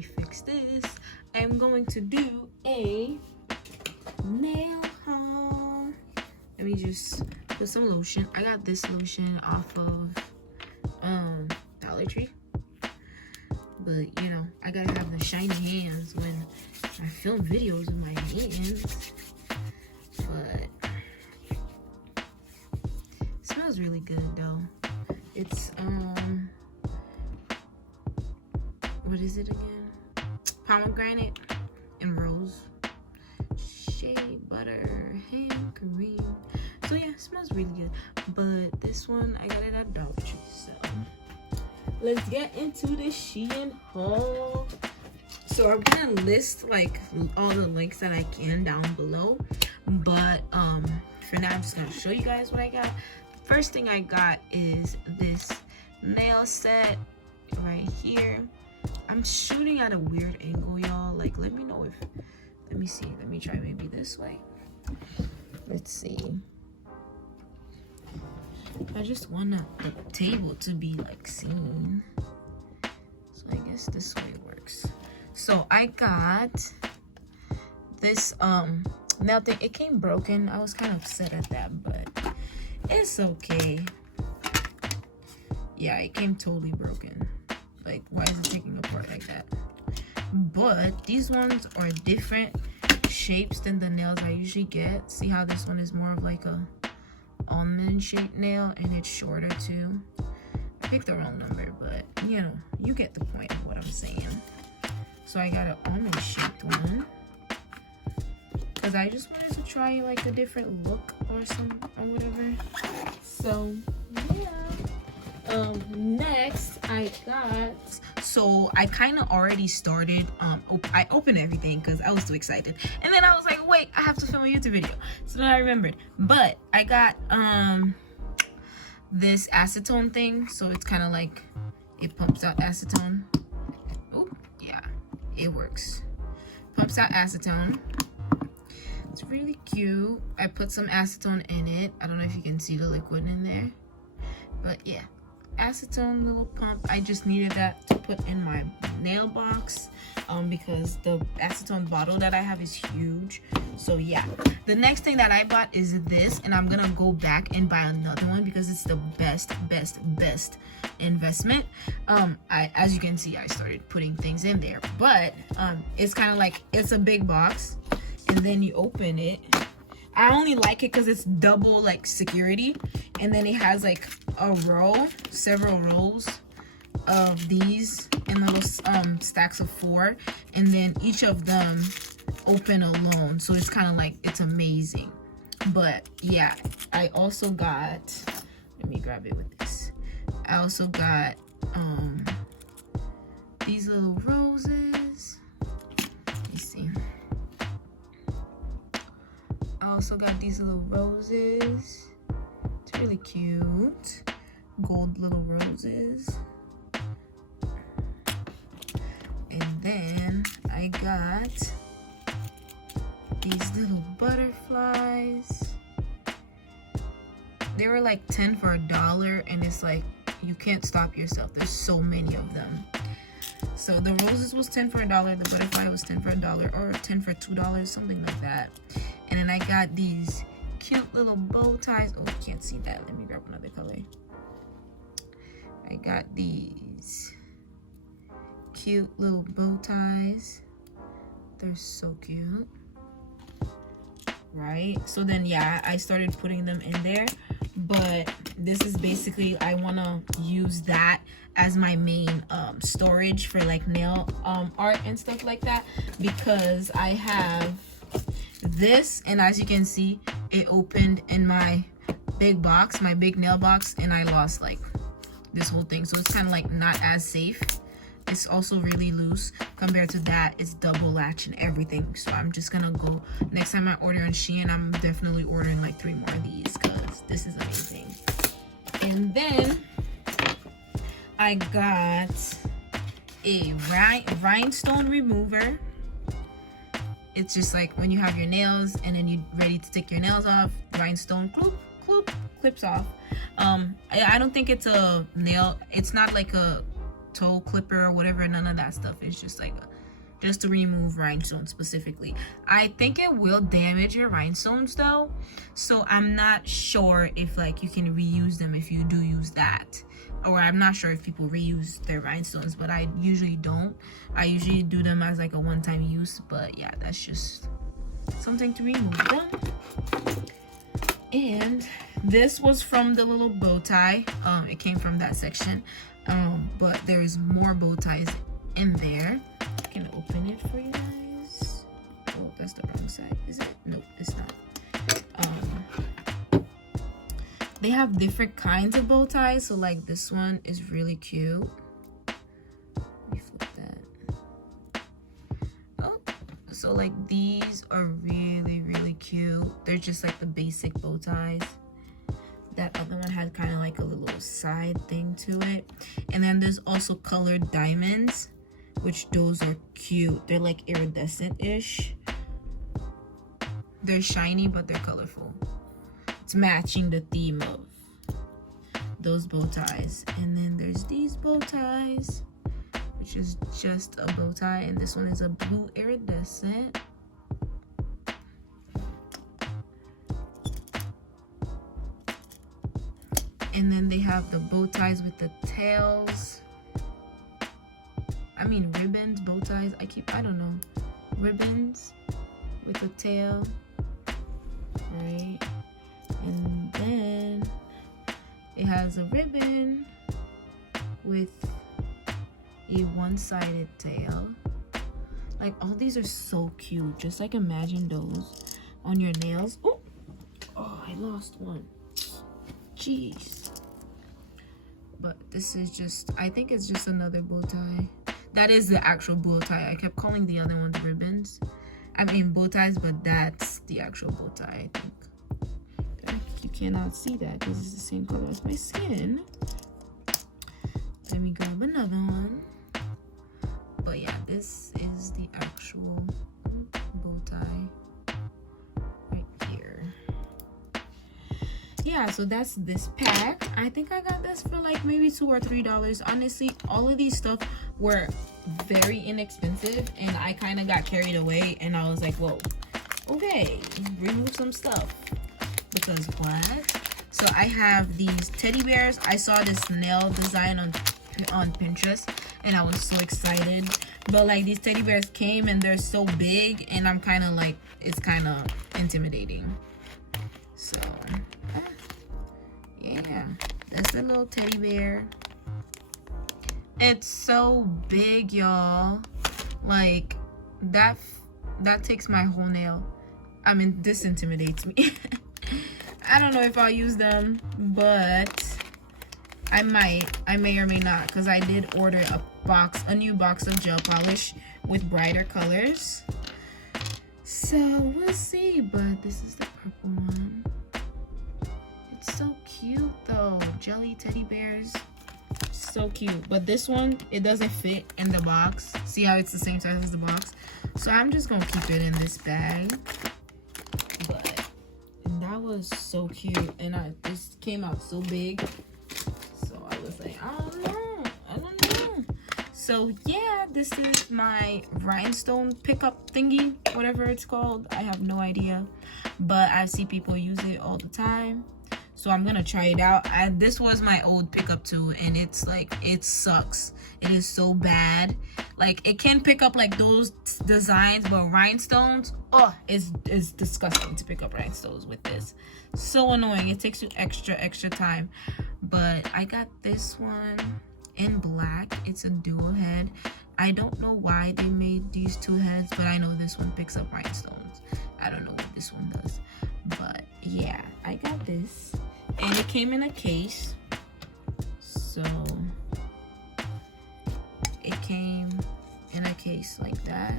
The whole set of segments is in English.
we fix this, I'm going to do a nail haul. Let me just put some lotion. I got this lotion off of Dollar Tree, but you know, I gotta have the shiny hands when I film videos with my hands. But it smells really good though. It's what is it again? Pomegranate and rose, shea butter, hand cream. So yeah, it smells really good. But this one I got it at Dollar Tree. So let's get into the Shien haul. So I'm gonna list like all the links that I can down below, but for now I'm just gonna show you guys what I got. The first thing I got is this nail set right here. I'm shooting at a weird angle, y'all. Like, let me know if, let me see, let me try maybe this way. Let's see. I just want the table to be like seen, so I guess this way works. So I got this nail thing. It came broken. I was kind of upset at that, but it's okay. Yeah, it came totally broken. Like, why is it taking apart like that? But these ones are different shapes than the nails I usually get. See how this one is more of like a almond shaped nail, and it's shorter too. I picked the wrong number, but you know, you get the point of what I'm saying. So I got an almond shaped one because I just wanted to try like a different look or whatever. So yeah. Next I got, so I kind of already started, I opened everything because I was too excited, and then I was like, wait, I have to film a YouTube video. So then I remembered, but I got this acetone thing. So it's kind of like, it pumps out acetone. Oh yeah, it works. Pumps out acetone. It's really cute. I put some acetone in it. I don't know if you can see the liquid in there, but yeah, acetone little pump. I just needed that to put in my nail box because the acetone bottle that I have is huge. So yeah, the next thing that I bought is this, and I'm gonna go back and buy another one because it's the best investment. As you can see, I started putting things in there, but it's kind of like, it's a big box, and then you open it. I only like it because it's double like security, and then it has like a row, several rows of these in little stacks of 4, and then each of them open alone. So it's kind of like, it's amazing. But yeah, I also got, let me grab it with this. I also got these little roses. Let me see. I also got these little roses. It's really cute. Gold little roses. And then I got these little butterflies. They were like 10 for $1, and it's like, you can't stop yourself. There's so many of them. So the roses was 10 for $1, the butterfly was 10 for $1, or 10 for $2, something like that. And then I got these cute little bow ties. Oh, you can't see that. Let me grab another color. I got these cute little bow ties. They're so cute. Right? So then, yeah, I started putting them in there. But this is basically, I want to use that as my main storage for like nail art and stuff like that, because I have this, and as you can see, it opened in my big box, my big nail box, and I lost like this whole thing. So it's kind of like not as safe. It's also really loose compared to that. It's double latch and everything. So I'm just gonna go, next time I order on Shein, I'm definitely ordering like 3 more of these because this is amazing. And then I got a Rhinestone Remover. It's just like when you have your nails and then you're ready to take your nails off, rhinestone clips off. I don't think it's a nail, it's not like a toe clipper or whatever, none of that stuff. It's just like just to remove rhinestones specifically. I think it will damage your rhinestones though, so I'm not sure if like you can reuse them if you do use that, or I'm not sure if people reuse their rhinestones, but I usually don't. I usually do them as like a one-time use, but yeah, that's just something to remove them. And this was from the little bow tie. It came from that section, but there's more bow ties in there. I can open it for you guys. Oh, that's the wrong side, is it? Nope, it's not. They have different kinds of bow ties, so like this one is really cute. Let me flip that. Oh, so like these are really cute. They're just like the basic bow ties. That other one had kind of like a little side thing to it. And then there's also colored diamonds, which those are cute. They're like iridescent-ish. They're shiny, but they're colorful. It's matching the theme of those bow ties. And then there's these bow ties, which is just a bow tie, and this one is a blue iridescent. And then they have the bow ties with the tails. I mean ribbons, bow ties. I don't know. Ribbons with a tail, right? And then it has a ribbon with a one-sided tail. Like all these are so cute. Just like imagine those on your nails. Oh, I lost one. Jeez. But this is just, I think it's just another bow tie. That is the actual bow tie. I kept calling the other ones ribbons. I mean bow ties, but that's the actual bow tie, I think. You cannot see that because it's the same color as my skin. Let me grab another one. But yeah, this is the actual bow tie right here. Yeah, so that's this pack. I think I got this for like maybe $2 or $3. Honestly, all of these stuff were very inexpensive, and I kind of got carried away, and I was like, whoa, okay, remove some stuff. Because what? So I have these teddy bears. I saw this nail design on Pinterest, and I was so excited. But like these teddy bears came and they're so big, and I'm kind of like, it's kind of intimidating. So yeah, that's the little teddy bear. It's so big, y'all. Like that takes my whole nail. I mean, this intimidates me. I don't know if I'll use them, but I may or may not, because I did order a new box of gel polish with brighter colors. So we'll see. But this is the purple one. It's so cute though. Jelly teddy bears. So cute. But this one, it doesn't fit in the box. See how it's the same size as the box? So I'm just gonna keep it in this bag. But that was so cute, and this came out so big. So I was like, I don't know. So yeah, this is my rhinestone pickup thingy, whatever it's called. I have no idea, but I see people use it all the time. So I'm gonna try it out. This was my old pickup too, and it's like, it sucks. It is so bad. Like it can pick up like those designs, but rhinestones, oh, it's disgusting to pick up rhinestones with this. So annoying. It takes you extra time. But I got this one in black. It's a dual head. I don't know why they made these two heads, but I know this one picks up rhinestones. I don't know what this one does, but yeah, I got this, and it came in a case. So it came in a case like that.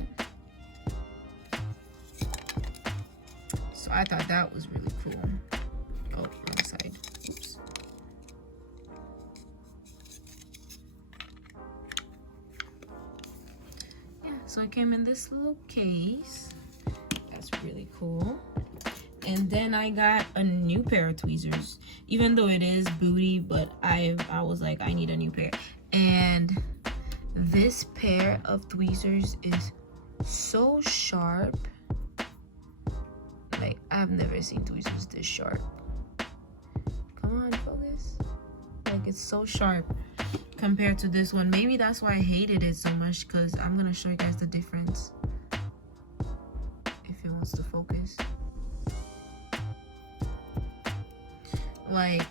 So I thought that was really cool. Oh, wrong side. Oops. Yeah, so it came in this little case. That's really cool. And then I got a new pair of tweezers, even though it is booty, but I was like, I need a new pair. And this pair of tweezers is so sharp. Like, I've never seen tweezers this sharp. Come on, focus. Like, it's so sharp compared to this one. Maybe that's why I hated it so much, because I'm gonna show you guys the difference if it wants to focus. Like,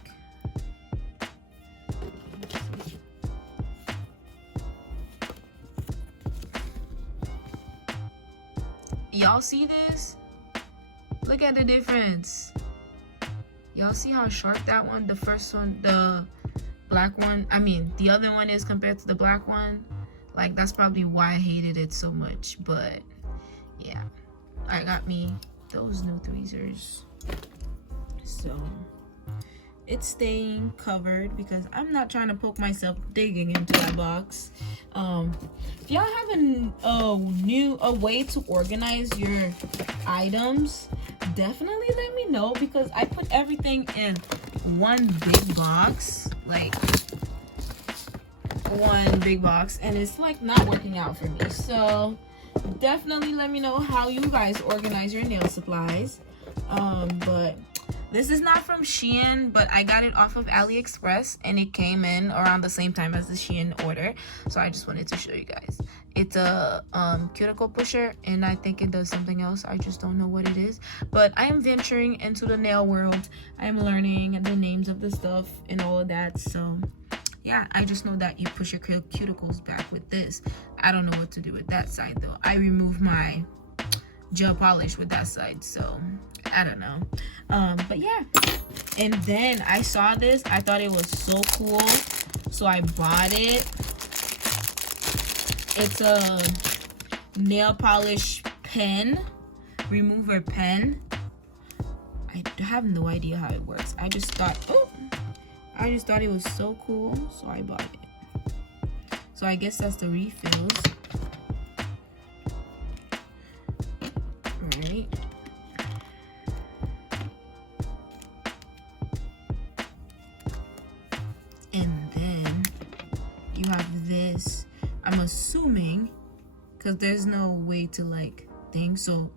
y'all see this? Look at the difference. Y'all see how sharp that one, the first one, the black one, I mean the other one is compared to the black one? Like, that's probably why I hated it so much. But yeah, I got me those new tweezers, so it's staying covered because I'm not trying to poke myself digging into that box. If y'all have a way to organize your items, definitely let me know, because I put everything in one big box, like one big box, and it's like not working out for me. So definitely let me know how you guys organize your nail supplies. But this is not from Shien, but I got it off of AliExpress, and it came in around the same time as the Shien order. So I just wanted to show you guys. It's a cuticle pusher, and I think it does something else. I just don't know what it is. But I am venturing into the nail world. I am learning the names of the stuff and all of that. So yeah, I just know that you push your cuticles back with this. I don't know what to do with that side though. I remove my gel polish with that side, so I don't know. But yeah, and then I saw this, I thought it was so cool, so I bought it. It's a nail polish pen, remover pen. I have no idea how it works. I just thought it was so cool, so I bought it. So I guess that's the refills. Right. And then you have this. I'm assuming, because there's no way to like thing, so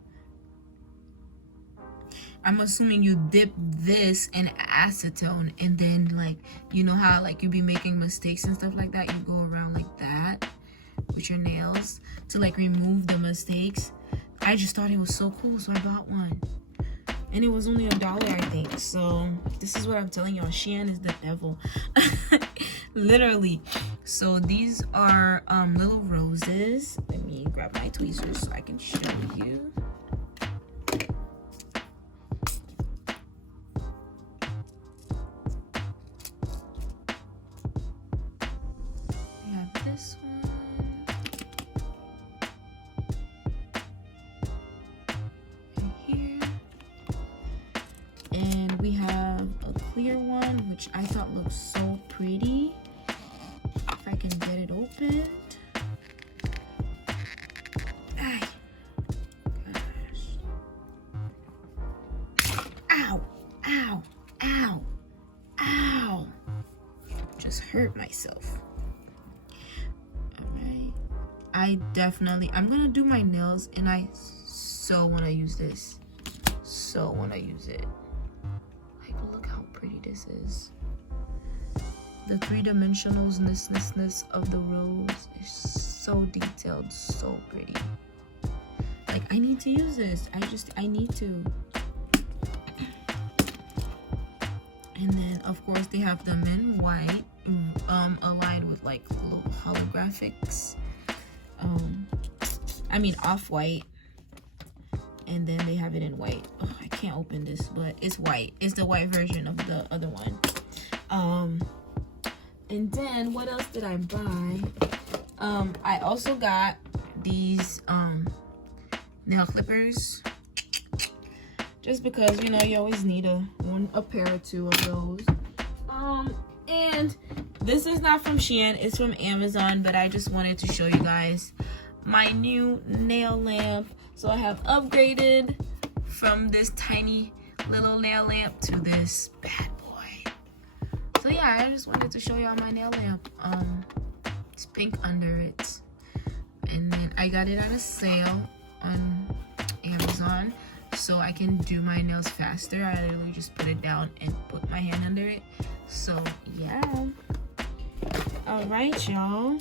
I'm assuming you dip this in acetone, and then, like, you know how like you be making mistakes and stuff like that, you go around like that with your nails to like remove the mistakes. I just thought it was so cool, so I bought one, and it was only $1, I think. So this is what I'm telling y'all, Shien is the devil. Literally. So these are little roses. Let me grab my tweezers so I can show you. We have this one. We have a clear one, which I thought looked so pretty. If I can get it opened. Ay, gosh. Ow, ow, ow, ow. Just hurt myself. Alright. I'm gonna do my nails, and I so wanna use this. So wanna use it. Look how pretty this is. The three-dimensionalness of the rose is so detailed, so pretty. Like, I need to use this. I need to. And then, of course, they have them in white, aligned with like little holographics. I mean off-white. And then they have it in white. Oh, I can't open this, but it's white. It's the white version of the other one. And then what else did I buy? I also got these nail clippers, just because, you know, you always need a pair or two of those. And this is not from Shien, it's from Amazon, but I just wanted to show you guys my new nail lamp. So I have upgraded from this tiny little nail lamp to this bad boy. So yeah, I just wanted to show y'all my nail lamp. It's pink under it. And then I got it at a sale on Amazon, so I can do my nails faster. I literally just put it down and put my hand under it. So yeah. All right, y'all.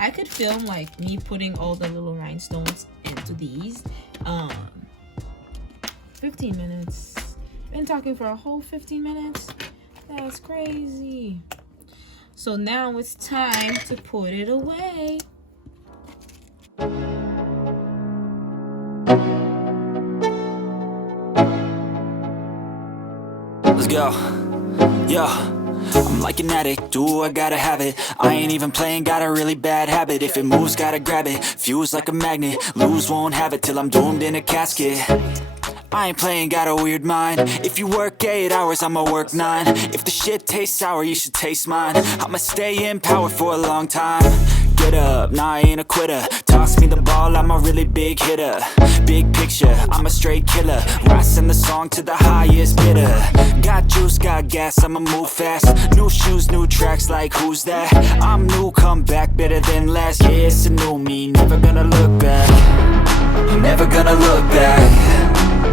I could film like me putting all the little rhinestones into these. 15 minutes. Been talking for a whole 15 minutes. That's crazy. So now it's time to put it away. Let's go. Yo, I'm like an addict, do I gotta have it. I ain't even playing, got a really bad habit. If it moves, gotta grab it, fuse like a magnet. Lose, won't have it till I'm doomed in a casket. I ain't playing, got a weird mind. If you work 8 hours, I'ma work 9. If the shit tastes sour, you should taste mine. I'ma stay in power for a long time. Get up, nah, I ain't a quitter. Toss me the ball, I'm a really big hitter. Big picture, I'm a straight killer. Rising the song to the highest bidder. Got juice, got gas, I'ma move fast. New shoes, new tracks, like who's that? I'm new, come back, better than last. Yeah, it's a new me, never gonna look back. I'm never gonna look back.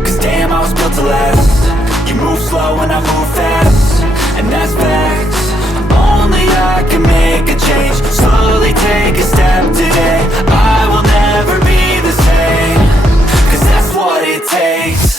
Cause damn, I was built to last. You move slow and I move fast, and that's facts. Only I can make a change. Slowly take a step today. I will never be the same. Cause that's what it takes.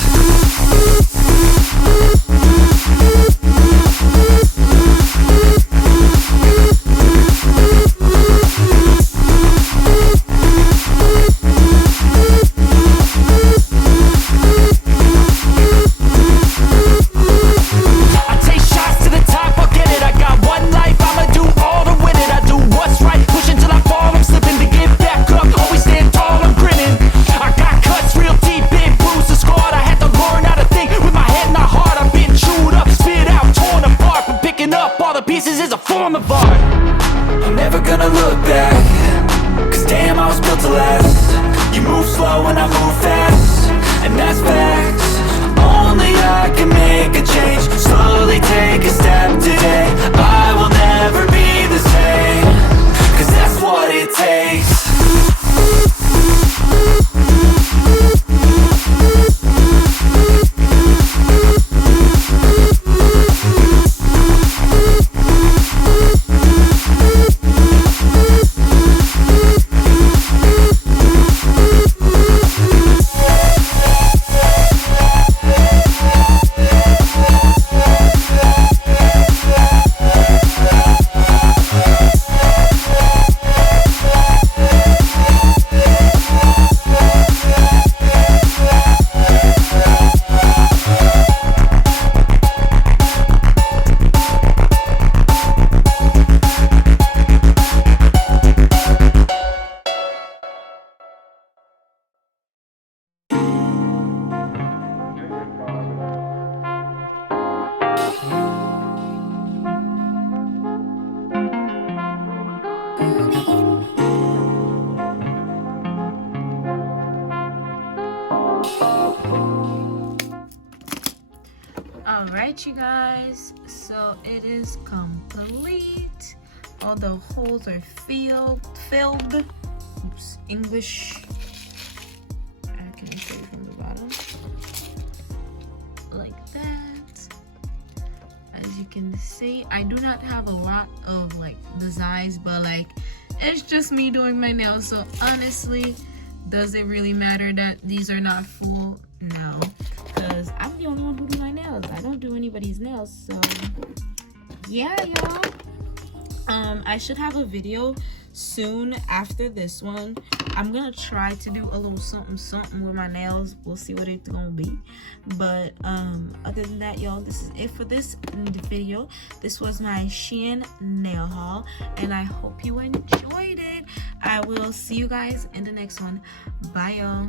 I'm never gonna look back. Cause damn, I was built to last. You move slow and I move fast, and that's facts. Only I can make a change. Slowly take a step today. I will never be the same. Cause that's what it takes. Alright, you guys, so it is complete. All the holes are filled. Oops, English. Can I show you from the bottom? Like that. As you can see, I do not have a lot of like designs, but like it's just me doing my nails. So honestly, does it really matter that these are not full? No, because I'm the only one who do my nails. I don't do anybody's nails. So yeah, y'all. I should have a video soon after this one. I'm gonna try to do a little something with my nails. We'll see what it's gonna be, but other than that, y'all, this is it for this video. This was my Shien nail haul, and I hope you enjoyed it. I will see you guys in the next one. Bye, y'all.